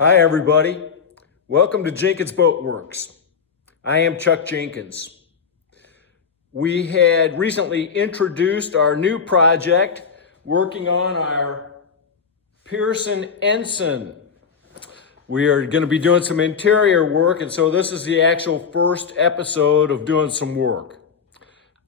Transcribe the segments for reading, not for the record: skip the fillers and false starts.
Hi everybody, welcome to Jenkins Boat Works. I am Chuck Jenkins. We had recently introduced our new project working on our Pearson Ensign. We are going to be doing some interior work, and so this is the actual first episode of doing some work.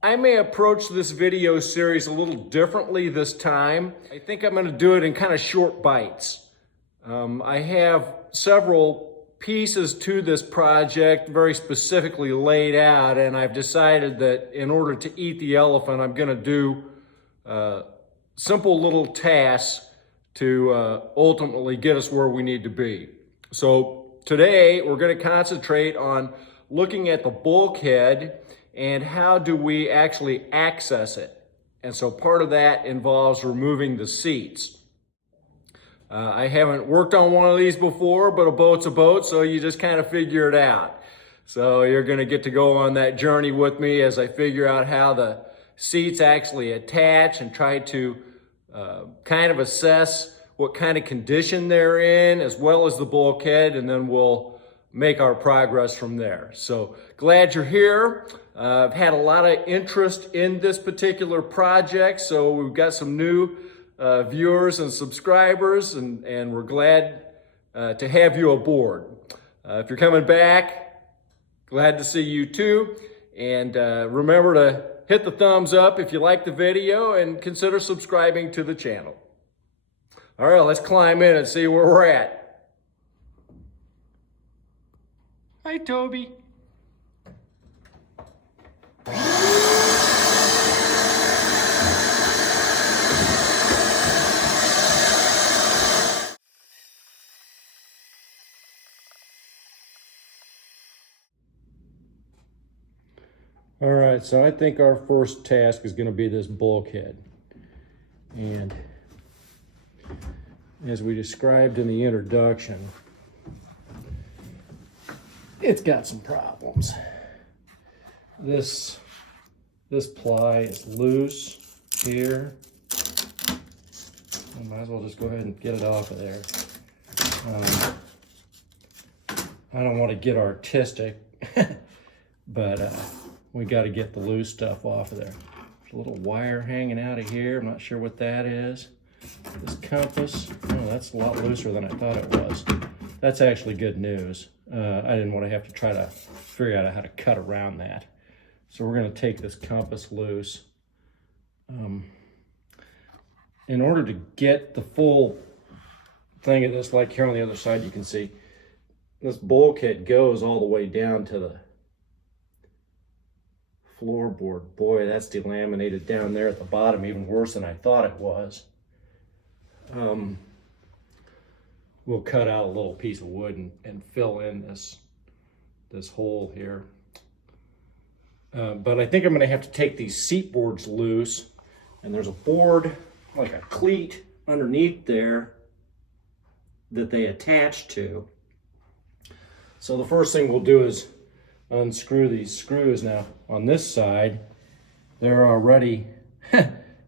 I may approach this video series a little differently this time. I think I'm going to do it in kind of short bites. I have several pieces to this project very specifically laid out, and I've decided that in order to eat the elephant, I'm going to do simple little tasks to ultimately get us where we need to be. So today we're going to concentrate on looking at the bulkhead and how do we actually access it. And so part of that involves removing the seats. I haven't worked on one of these before, but a boat's a boat, so you just kind of figure it out. So you're going to get to go on that journey with me as I figure out how the seats actually attach and try to kind of assess what kind of condition they're in, as well as the bulkhead, and then we'll make our progress from there. So glad you're here. I've had a lot of interest in this particular project, so we've got some new viewers and subscribers, and we're glad to have you aboard. If you're coming back, glad to see you too. And remember to hit the thumbs up if you like the video and consider subscribing to the channel. All right, let's climb in and see where we're at. Hi, Toby. All right, so I think our first task is going to be this bulkhead. And as we described in the introduction, it's got some problems. This ply is loose here. I might as well just go ahead and get it off of there. I don't want to get artistic, but we got to get the loose stuff off of there. There's a little wire hanging out of here. I'm not sure what that is. This compass, oh, that's a lot looser than I thought it was. That's actually good news. I didn't want to have to try to figure out how to cut around that. So we're going to take this compass loose. In order to get the full thing of this, like here on the other side, you can see this bulkhead goes all the way down to the floorboard. Boy, that's delaminated down there at the bottom, even worse than I thought it was. We'll cut out a little piece of wood and fill in this hole here. But I think I'm going to have to take these seat boards loose, and there's a board, like a cleat, underneath there that they attach to. So the first thing we'll do is unscrew these screws. Now on this side, they're already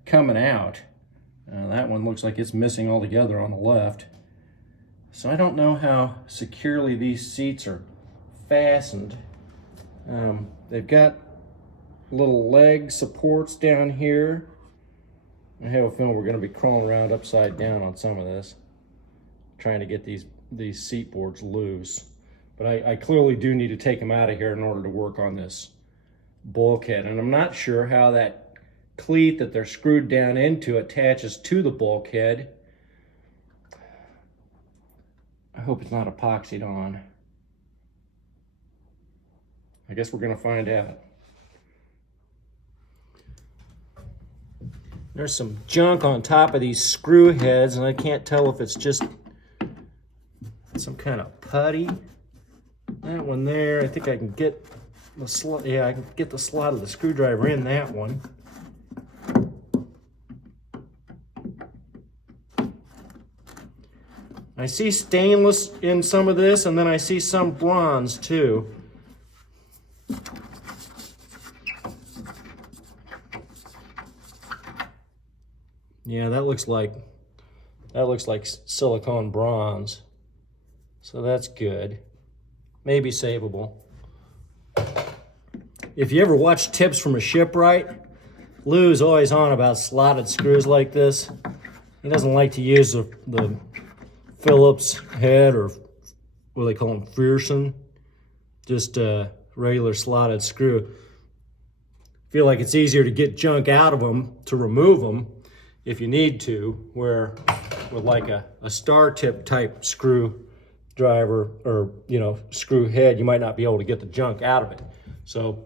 coming out. That one looks like it's missing altogether on the left. So I don't know how securely these seats are fastened. They've got little leg supports down here. I have a feeling we're going to be crawling around upside down on some of this, trying to get these seat boards loose. But I clearly do need to take them out of here in order to work on this bulkhead. And I'm not sure how that cleat that they're screwed down into attaches to the bulkhead. I hope it's not epoxied on. I guess we're going to find out. There's some junk on top of these screw heads, and I can't tell if it's just some kind of putty. That one there, I think I can get the slot. Yeah, I can get the slot of the screwdriver in that one. I see stainless in some of this, and then I see some bronze too. Yeah, that looks like silicone bronze. So that's good. Maybe savable. If you ever watch Tips from a Shipwright, Lou's always on about slotted screws like this. He doesn't like to use the Phillips head, or what do they call them, Pearson. Just a regular slotted screw. Feel like it's easier to get junk out of them, to remove them if you need to, where with like a star tip type screw driver, or screw head, you might not be able to get the junk out of it. So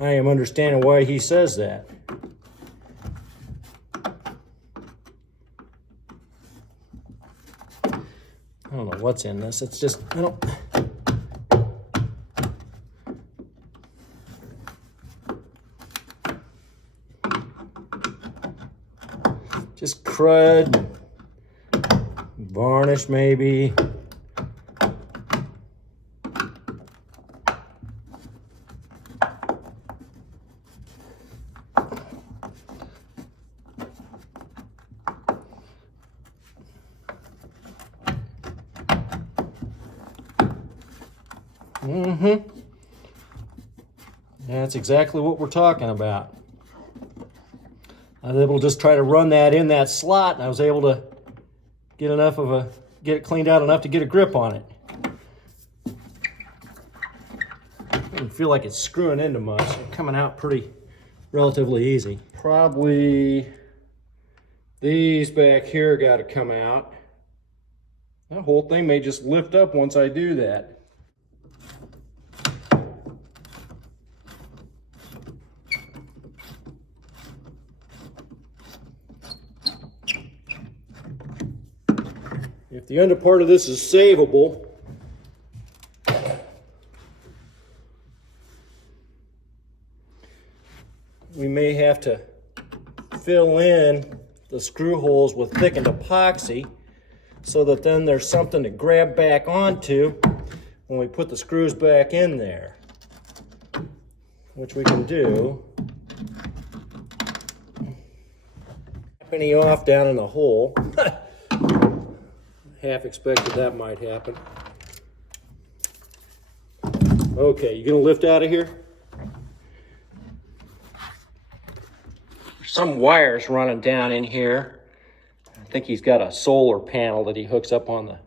I am understanding why he says that. I don't know what's in this. It's just, just crud, varnish maybe. That's exactly what we're talking about. I was able to just try to run that in that slot, and I was able to get it cleaned out enough to get a grip on it. Doesn't feel like it's screwing into much. It's coming out relatively easy. Probably these back here got to come out. That whole thing may just lift up once I do that. If the under part of this is savable, we may have to fill in the screw holes with thickened epoxy so that then there's something to grab back onto when we put the screws back in there, which we can do. Penny off down in the hole. Half expected that might happen. Okay, you gonna lift out of here? There's some wires running down in here. I think he's got a solar panel that he hooks up on the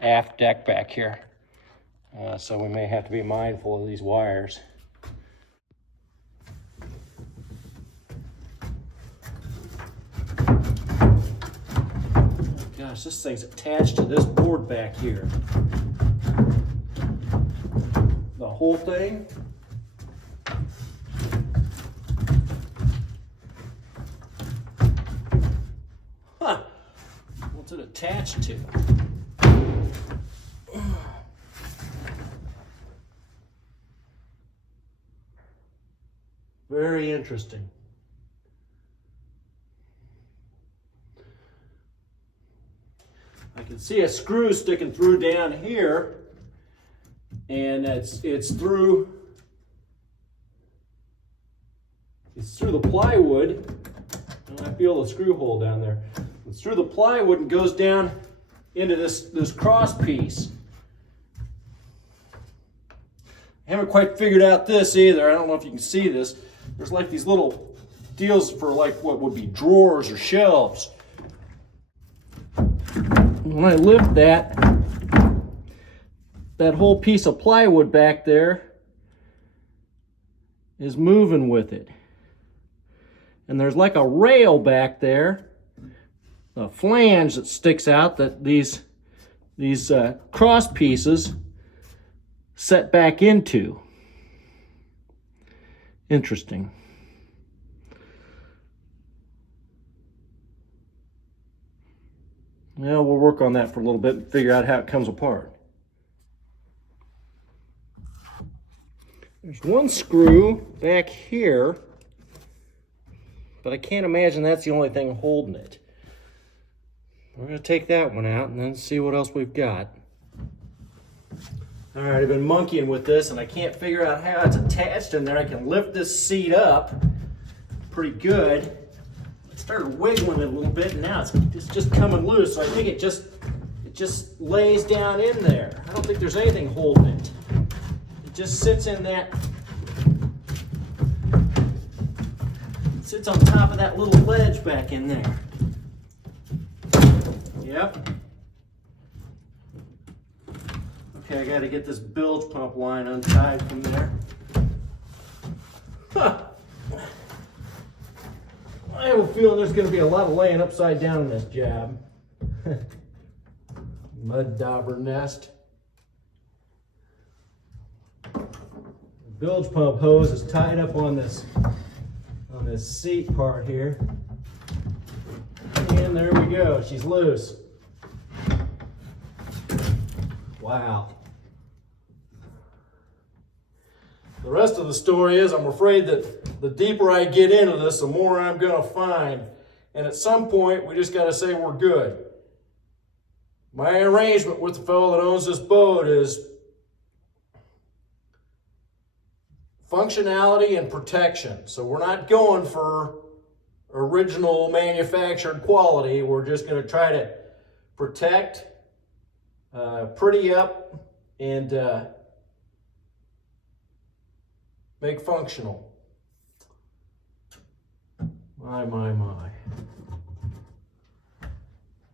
aft deck back here. So we may have to be mindful of these wires. Gosh, this thing's attached to this board back here. The whole thing. Huh. What's it attached to? Very interesting. I can see a screw sticking through down here, and it's through the plywood, and I feel the screw hole down there. It's through the plywood and goes down into this cross piece. I haven't quite figured out this either. I don't know if you can see this. There's like these little deals for like what would be drawers or shelves. When I lift that whole piece of plywood back there is moving with it. And there's like a rail back there, a flange that sticks out that these cross pieces set back into. Interesting. Well, we'll work on that for a little bit and figure out how it comes apart. There's one screw back here, but I can't imagine that's the only thing holding it. We're going to take that one out and then see what else we've got. All right, I've been monkeying with this and I can't figure out how it's attached in there. I can lift this seat up pretty good. Started wiggling it a little bit, and now it's just coming loose. So I think it just just lays down in there. I don't think there's anything holding it. It just sits in that, sits on top of that little ledge back in there. Yep. Okay, I gotta get this bilge pump line untied from there. Huh. I have a feeling there's gonna be a lot of laying upside down in this job. Mud dauber nest. The bilge pump hose is tied up on this seat part here. And there we go, she's loose. Wow. The rest of the story is I'm afraid that the deeper I get into this, the more I'm gonna find. And at some point, we just gotta say we're good. My arrangement with the fellow that owns this boat is functionality and protection. So we're not going for original manufactured quality. We're just gonna try to protect, pretty up, and make functional. My.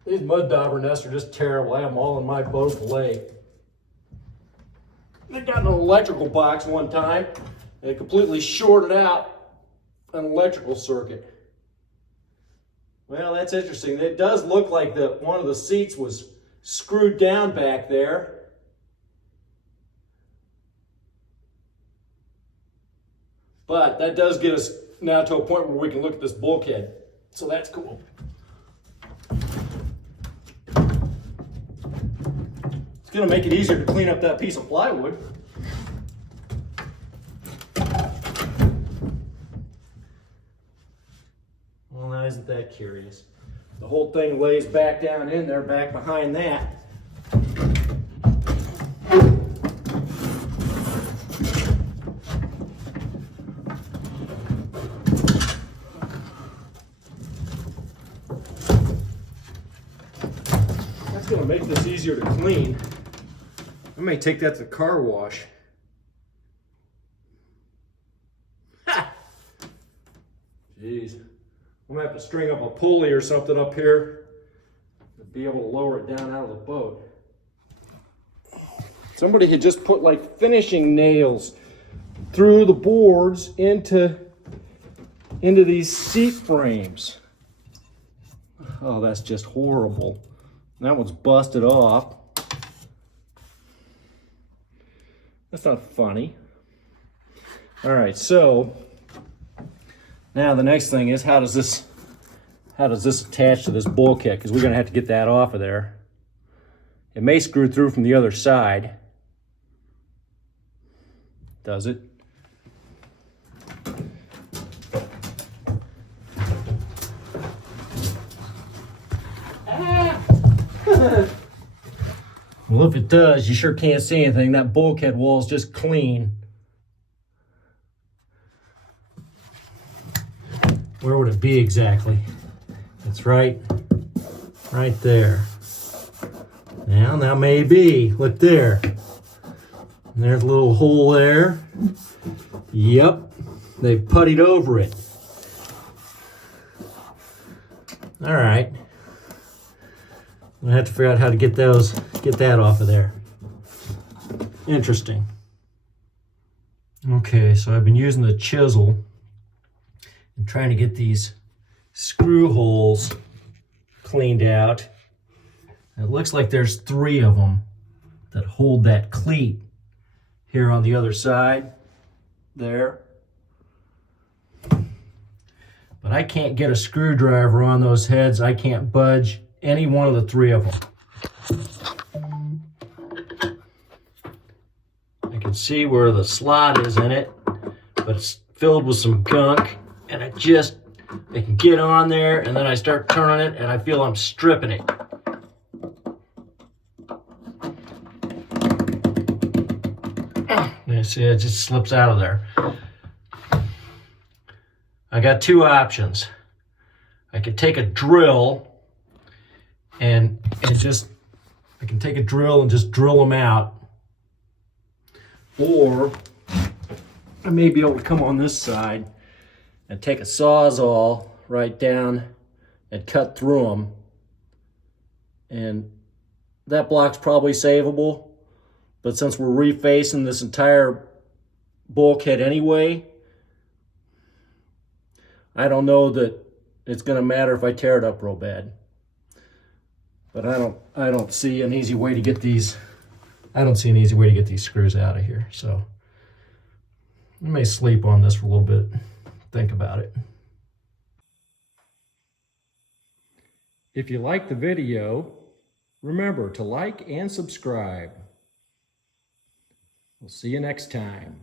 These mud dauber nests are just terrible. I have them all in my boat at the lake. They got an electrical box one time. They completely shorted out an electrical circuit. Well, that's interesting. It does look like one of the seats was screwed down back there. But that does get us now to a point where we can look at this bulkhead. So that's cool. It's going to make it easier to clean up that piece of plywood. Well, now isn't that curious? The whole thing lays back down in there, back behind that. That's going to make this easier to clean. I may take that to the car wash. Ha! Jeez. I'm going to have to string up a pulley or something up here to be able to lower it down out of the boat. Somebody had just put like finishing nails through the boards into these seat frames. Oh, that's just horrible. That one's busted off. That's not funny. All right, so now the next thing is how does this attach to this bulkhead? Because we're going to have to get that off of there. It may screw through from the other side. Does it? Well, if it does, you sure can't see anything. That bulkhead wall is just clean. Where would it be exactly? It's right there. Now maybe. Look there. And there's a little hole there. Yep, they puttied over it. All right. I'm gonna have to figure out how to get that off of there. Interesting. Okay, so I've been using the chisel and trying to get these screw holes cleaned out. It looks like there's 3 of them that hold that cleat here on the other side there. But I can't get a screwdriver on those heads. I can't budge any one of the 3 of them. I can see where the slot is in it, but it's filled with some gunk, and I can get on there, and then I start turning it, and I feel I'm stripping it. You see, it just slips out of there. I got 2 options. I could take a drill and just I can take a drill and just drill them out. Or I may be able to come on this side and take a Sawzall right down and cut through them. And that block's probably savable, but since we're refacing this entire bulkhead anyway, I don't know that it's going to matter if I tear it up real bad. But I don't see an easy way to get these. I don't see an easy way to get these screws out of here. So I may sleep on this for a little bit. Think about it. If you like the video, remember to like and subscribe. We'll see you next time.